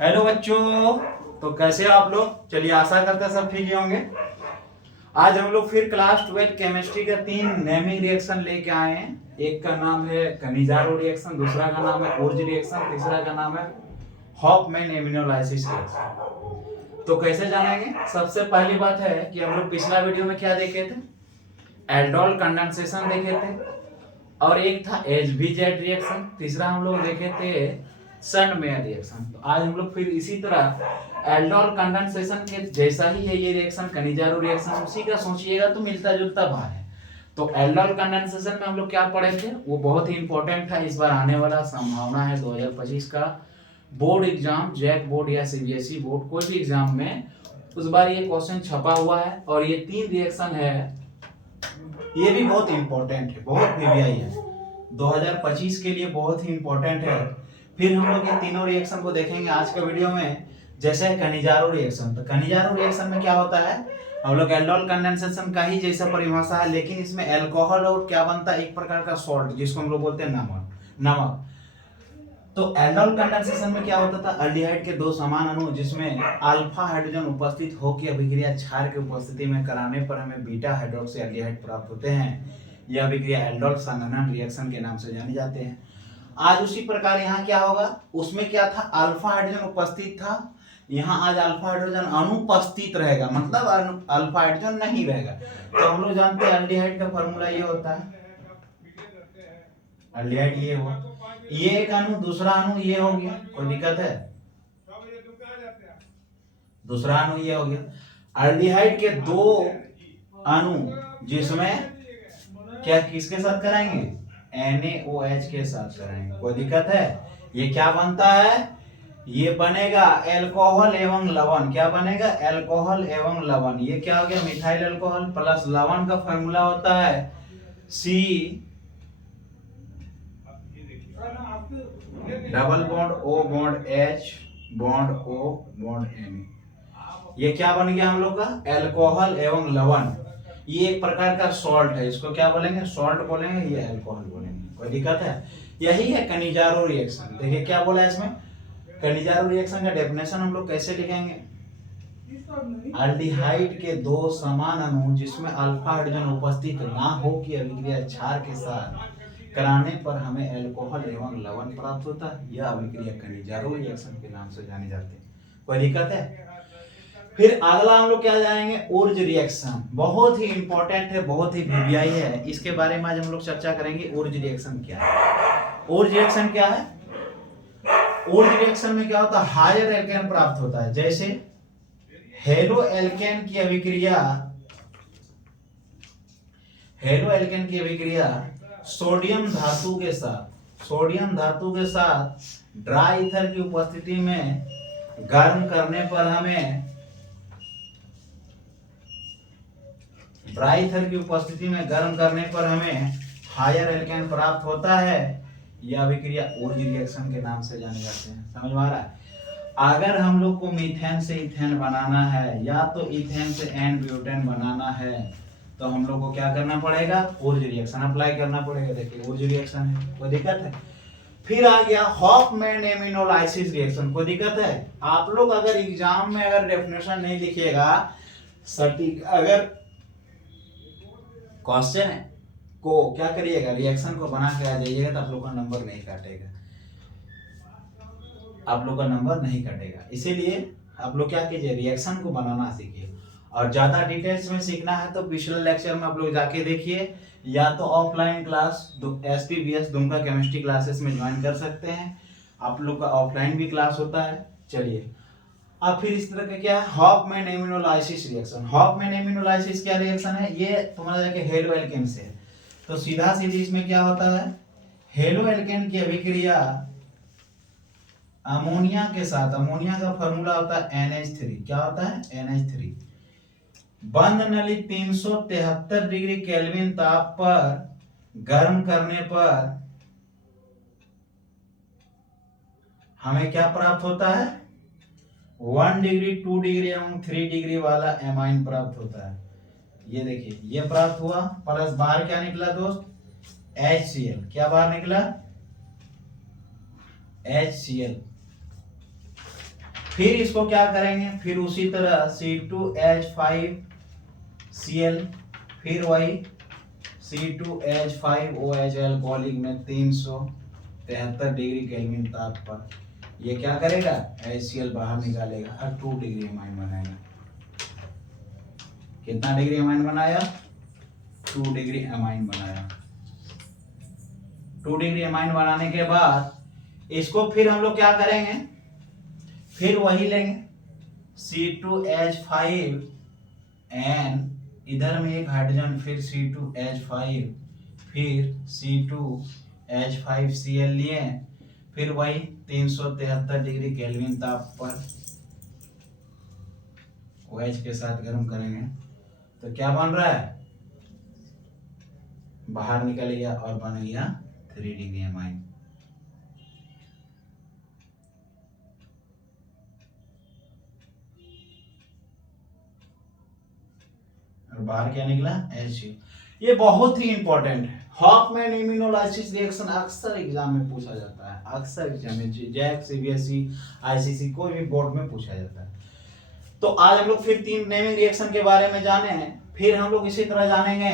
Hello बच्चों। तो कैसे हो आप लोग? चलिए, आशा करते हैं सब ठीक ही होंगे। आज हम लोग फिर क्लास 12 केमिस्ट्री का 3 नेमिंग रिएक्शन लेके आए हैं। एक का नाम है कनिजारो रिएक्शन, दूसरा का नाम है ओर्ज रिएक्शन, तीसरा का नाम है हॉफमैन इम्यूनोलाइसिस रिएक्शन। तो कैसे जानेंगे? सबसे पहली बात है कि हम लोग पिछला वीडियो में क्या देखे थे? एल्डोल कंडेंसेशन देखे थे, और एक था एचबीजेड रिएक्शन, तीसरा हम लोग देखे थे सनमेयर रिएक्शन। तो आज हम लोग फिर इसी तरह एल्डोल कंडेंसेशन के जैसा ही है ये रिएक्शन, कनिजारो रिएक्शन, उसी का सोचिएगा तो मिलता जुलता भाग है। तो एल्डोल कंडेंसेशन में हम लोग क्या पढ़े थे, वो बहुत ही इंपॉर्टेंट था, इस बार आने वाला संभावना है 2025 का बोर्ड एग्जाम, जैक बोर्ड या सीबीएसई बोर्ड, कोई भी एग्जाम में उस बार ये क्वेश्चन छपा हुआ है। और ये 3 रिएक्शन है, ये भी बहुत इंपॉर्टेंट है, बहुत वीवीआई है, 2025 के लिए बहुत ही इंपॉर्टेंट है। फिर हम लोग ये तीनों रिएक्शन को देखेंगे आज के वीडियो में। जैसे कनिजारो रिएक्शन, तो कनिजारो रिएक्शन में क्या होता है, हम लोग एल्डोल कंडेंसेशन का ही जैसा परिभाषा है, लेकिन इसमें अल्कोहल और क्या बनता है, एक प्रकार का सॉल्ट, जिसको हम लोग बोलते हैं नमक। तो एल्डोल कंडेंसेशन में क्या होता था, अल्डिहाइड के 2 समान अणु जिसमें अल्फा हाइड्रोजन उपस्थित होकर अभिक्रिया क्षार की उपस्थिति में कराने पर हमें बीटा हाइड्रोक्सी एल्डिहाइड प्राप्त होते हैं। यह अभिक्रिया एल्डोल संघनन रिएक्शन के नाम से जाने जाते हैं। आज उसी प्रकार यहाँ क्या होगा, उसमें क्या था, अल्फा हाइड्रोजन उपस्थित था, यहाँ आज अल्फा हाइड्रोजन अनुपस्थित रहेगा, मतलब अल्फा हाइड्रोजन नहीं रहेगा। तो हम लोग जानते हैं एल्डिहाइड का फॉर्मूला ये होता है, एल्डिहाइड ये हुआ, ये एक अणु, दूसरा अणु ये हो गया, कोई दिक्कत है? दूसरा अणु ये हो गया। एल्डिहाइड के 2 अणु जिसमें क्या किसके साथ कराएंगे, NaOH के साथ कराएंगे, कोई दिक्कत है? ये क्या बनता है, ये बनेगा अल्कोहल एवं लवण। क्या बनेगा, अल्कोहल एवं लवण। ये क्या हो गया, मिथाइल अल्कोहल प्लस लवण का फॉर्मूला होता है C double bond O bond H bond O bond Na। ये क्या बन गया हम लोग का, अल्कोहल एवं लवण। ये एक प्रकार का सॉल्ट है, इसको क्या बोलेंगे, सॉल्ट बोलेंगे, ये अल्कोहल बोलेंगे, कोई दिक्कत है? यही है कनिजारो रिएक्शन। देखिए क्या बोला है इसमें, कनिजारो रिएक्शन का डेफिनेशन हम लोग कैसे लिखेंगे, अल्डिहाइड के 2 समान अणु जिसमें अल्फा हाइड्रोजन उपस्थित ना हो कि अभिक्रिया क्षार के साथ कराने पर हमें अल्कोहल एवं लवण प्राप्त होता है। यह अभिक्रिया कनिजारो रिएक्शन के नाम से जानी जाती है, कोई दिक्कत है? फिर अगला हम लोग क्या जाएंगे, ओर्ज रिएक्शन, बहुत ही इंपॉर्टेंट है, बहुत ही वीवीआई है, इसके बारे में आज हम लोग चर्चा करेंगे। ओर्ज रिएक्शन क्या है, ओर्ज रिएक्शन क्या है? ओर्ज रिएक्शन में क्या होता है, हायर एल्केन प्राप्त होता है। जैसे हेलो एल्केन की अभिक्रिया, हेलो एल्केन की अभिक्रिया सोडियम धातु के साथ, सोडियम धातु के साथ ड्राई ईथर की उपस्थिति में गर्म करने पर हमें, ड्राई ईथर की उपस्थिति में गर्म करने पर हमें हायर एल्केन प्राप्त होता है। यह अभिक्रिया ओर्ज रिएक्शन के नाम से जाने जाते हैं। समझ में आ रहा है? अगर हम लोग को मीथेन से इथेन बनाना है या तो इथेन से एन ब्यूटेन बनाना है, तो हम लोग को क्या करना पड़ेगा, ओर्ज रिएक्शन अप्लाई करना पड़ेगा। देखिए ओर्ज रिएक्शन है, कोई दिक्कत है? फिर आ गया हॉफमैन इम्यूनोलाइसिस रिएक्शन, कोई दिक्कत है? आप लोग अगर एग्जाम में अगर डेफिनेशन नहीं लिखिएगा, सटीक अगर क्वेश्चन को क्या करिएगा, रिएक्शन को बना के आ जाइएगा, तो आप लोग का नंबर नहीं काटेगा, आप लोग का नंबर नहीं कटेगा। इसीलिए आप लोग क्या कीजिए, रिएक्शन को बनाना सीखिए। और ज्यादा डिटेल्स में सीखना है तो पिछले लेक्चर में आप लोग जाके देखिए, या तो offline class SPBS Dumka chemistry classes में ज्वाइन कर सकते हैं, आप लोग का ऑफलाइन भी क्लास होता है। चलिए अब फिर इस तरह का क्या है, हॉफमैन इम्यूनोलाइसिस रिएक्शन। हॉफमैन इम्यूनोलाइसिस क्या रिएक्शन है, ये तुम्हारा जाके हेलो एल्केन से है, तो सीधा सीधी इसमें क्या होता है, हेलो एल्केन की अभिक्रिया अमोनिया के साथ, अमोनिया का फॉर्मूला होता है NH3। क्या होता है, NH3। बंद नली 373 डिग्री केल्विन ताप पर गर्म करने पर हमें क्या प्राप्त होता है, 1 डिग्री, 2 डिग्री एवं 3 डिग्री वाला एमाइन प्राप्त होता है। ये देखिए ये प्राप्त हुआ, प्लस बाहर क्या निकला दोस्त, HCl। क्या बाहर निकला, HCl। फिर इसको क्या करेंगे, फिर उसी तरह C2H5Cl, फिर वही C2H5OH अल्कोहलिक में 373 डिग्री केल्विन ताप पर ये क्या करेगा, HCl बाहर निकालेगा और 2 डिग्री अमाइन बनाएगा। कितना डिग्री अमाइन बनाया, 2 डिग्री अमाइन बनाया। 2 डिग्री अमाइन बनाने के बाद इसको फिर हम लोग क्या करेंगे, फिर वही लेंगे C2H5 एन, इधर में एक हाइड्रोजन, फिर C2H5, फिर C2H5Cl लिए, फिर वही 373 डिग्री केल्विन ताप पर OH के साथ गर्म करेंगे तो क्या बन रहा है, बाहर निकल गया और बन गया 3 डिग्री अमाइन। और बाहर क्या निकला, HCl। ये बहुत ही इंपॉर्टेंट है। हॉफमैन इम्यूनोलाइसिस रिएक्शन अक्सर एग्जाम में पूछा जाता है, अक्सर एग्जाम में जैक, CBSE, ICC कोई भी बोर्ड में पूछा जाता है। तो आज हम लोग फिर 3 नेमिंग रिएक्शन के बारे में जाने हैं। फिर हम लोग इसी तरह जानेंगे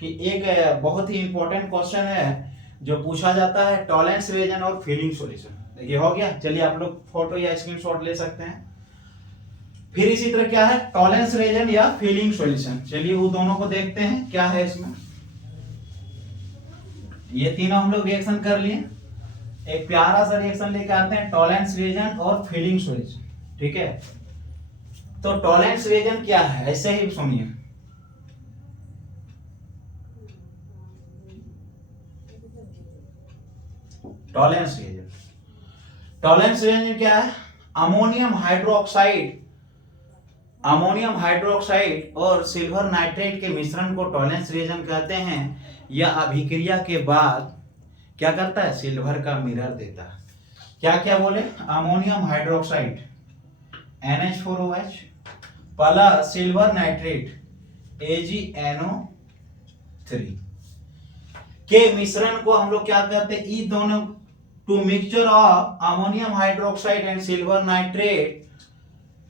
कि एक बहुत ही इंपॉर्टेंट क्वेश्चन है जो पूछा जाता है, टॉलरेंस रिएजेंट और फिलिंग सॉल्यूशन। देखिए हो गया, चलिए आप लोग फोटो या स्क्रीनशॉट ले सकते हैं। फिर इसी तरह क्या है, टॉलरेंस रिएजेंट या फिलिंग सॉल्यूशन। चलिए वो दोनों को देखते हैं क्या है इसमें। ये तीनों हम लोग रिएक्शन कर लिए। एक प्यारा सा रिएक्शन लेके आते हैं, टॉलरेंस रिएजेंट और फिलिंग सॉल्यूशन। ठीक है, तो टॉलरेंस रिएजेंट क्या है, ऐसे ही सुनिए। टॉलरेंस रिएजेंट, टॉलरेंस रिएजेंट क्या है, अमोनियम हाइड्रोक्साइड और सिल्वर नाइट्रेट के मिश्रण को टॉलरेंस रिएजेंट कहते हैं। यह अभिक्रिया के बाद क्या करता है, सिल्वर का मिरर देता है। क्या क्या बोले, ammonium hydroxide NH4OH plus silver nitrate AgNO3 के मिश्रण को हम लोग क्या कहते हैं, ई दोनों two mixture of ammonium hydroxide and silver nitrate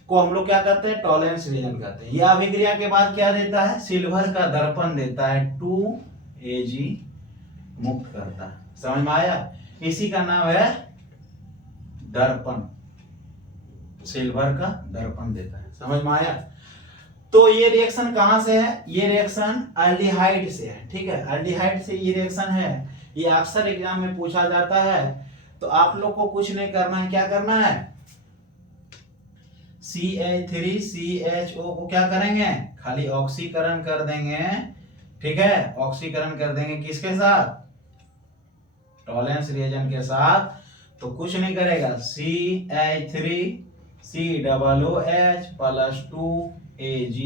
को हम लोग क्या कहते हैं, टॉलरेंस रिएजेंट कहते हैं। यह अभिक्रिया के बाद क्या देता है, सिल्वर का दर्पण देता है, 2Ag मुक्त करता है। समझ में आया, इसी का नाम है दर्पण, सिल्वर का दर्पण देता है। समझ में आया। तो ये रिएक्शन कहां से है, ये रिएक्शन एल्डिहाइड से है। ठीक है, एल्डिहाइड से ये रिएक्शन है, ये अक्सर एग्जाम में पूछा जाता है। तो आप लोग को कुछ नहीं करना है, क्या करना है, CH3CHO को क्या करेंगे, खाली ऑक्सीकरण कर देंगे। ठीक है, ऑक्सीकरण कर देंगे किसके साथ, टॉलरेंस रिएजेंट के साथ। तो कुछ नहीं करेगा, CH3COOH प्लस 2Ag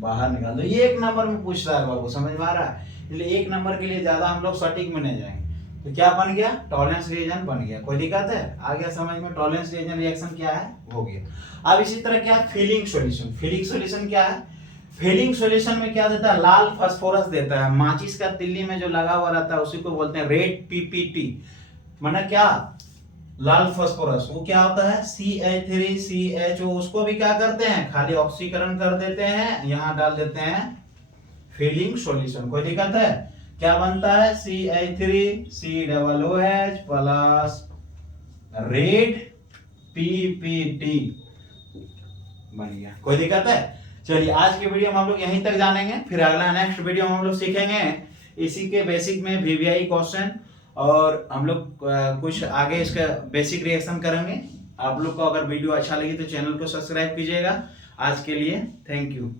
बाहर निकाल दो। ये 1 नंबर में पूछ रहा है बाबू, समझ में आ रहा है। इसलिए 1 नंबर के लिए ज्यादा हम लोग सटीक में नहीं जाएंगे। तो क्या बन गया, टॉलरेंस रिएजेंट बन गया। कोई दिक्कत है, आ गया समझ में, टॉलरेंस रिएजेंट रिएक्शन क्या है, हो गया। अब इसी तरह क्या, फिलिंग सॉल्यूशन। फिलिंग सॉल्यूशन क्या है, फिलिंग सॉल्यूशन में क्या देता है, लाल फास्फोरस देता है। माचिस का तिल्ली में जो लगा हुआ रहता है उसी को बोलते हैं रेड PPT, माना क्या, लाल फास्फोरस। वो क्या होता है, CH3CHO, उसको भी क्या करते हैं, खाली ऑक्सीकरण कर देते हैं, यहाँ डाल देते हैं फिलिंग सॉल्यूशन। कोई दिक्कत है, क्या बनता है, CH3COOH प्लस रेड PPT बन गया। कोई दिक्कत है। चलिए आज के वीडियो में हम लोग यहीं तक जानेंगे, फिर अगला नेक्स्ट वीडियो में हम लोग सीखेंगे इसी के बेसिक में VVI क्वेश्चन, और हम लोग कुछ आगे इसका बेसिक रिएक्शन करेंगे। आप लोग को अगर वीडियो अच्छा लगी तो चैनल को सब्सक्राइब कीजिएगा। आज के लिए थैंक यू।